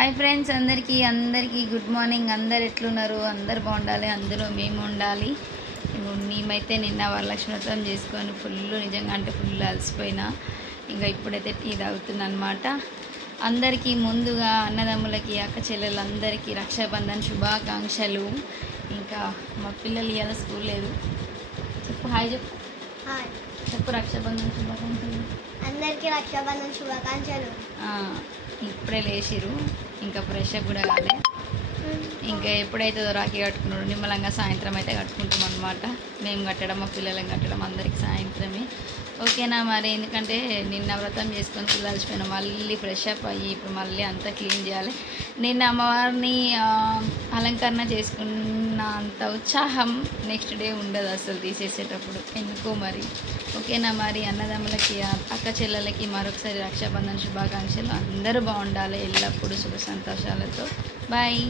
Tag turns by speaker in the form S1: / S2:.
S1: Hi friends అందరికీ అందరికీ good morning అందరు ఎట్లున్నారు? అందరు బాగుండాలి అందరూ మేము ఉండాలి. మేమైతే నిన్న వరలక్ష్మి వ్రతం చేసుకొని ఫుల్ నిజంగా అంటే ఫుల్ అలసిపోయినా. ఇంకా ఇప్పుడైతే టీ తాగుతున్నా అనమాట అందరికీ ముందుగా అన్నదమ్ములకి అక్క చెల్లెలందరికీ రక్షాబంధన్ శుభాకాంక్షలు. ఇంకా మా పిల్లలు ఇవాళ స్కూల్ లేదు. చెప్పు హాయ్ చెప్పు.
S2: హాయ్
S1: చెప్పు రక్షాబంధన్ శుభాకాంక్షలు.
S2: అందరికీ రక్షాబంధన్ శుభాకాంక్షలు.
S1: ఇప్పుడే లేచిరు ఇంకా ఫ్రెష్ అప్ కూడా కాలే. ఇంకా ఎప్పుడైతే రాఖీ కట్టుకున్నాడు నిమ్మలంగా సాయంత్రం అయితే కట్టుకుంటాం అనమాట మేము కట్టడం మా పిల్లలం కట్టడం అందరికి సాయంత్రమే. ఓకేనా మరి? ఎందుకంటే నిన్న వ్రతం చేసుకొని పిల్లలిసిపోయినా మళ్ళీ ఫ్రెష్ అప్ అయ్యి ఇప్పుడు మళ్ళీ అంతా క్లీన్ చేయాలి. నిన్న అమ్మవారిని అలంకరణ చేసుకున్న అంత ఉత్సాహం నెక్స్ట్ డే ఉండదు అసలు తీసేసేటప్పుడు. ఎందుకో మరి? ఓకేనా మరి అన్నదమ్ములకి అక్క చెల్లెలకి మరొకసారి రక్షాబంధన్ శుభాకాంక్షలు. అందరూ బాగుండాలి ఎల్లప్పుడూ శుభ సంతోషాలతో. బాయ్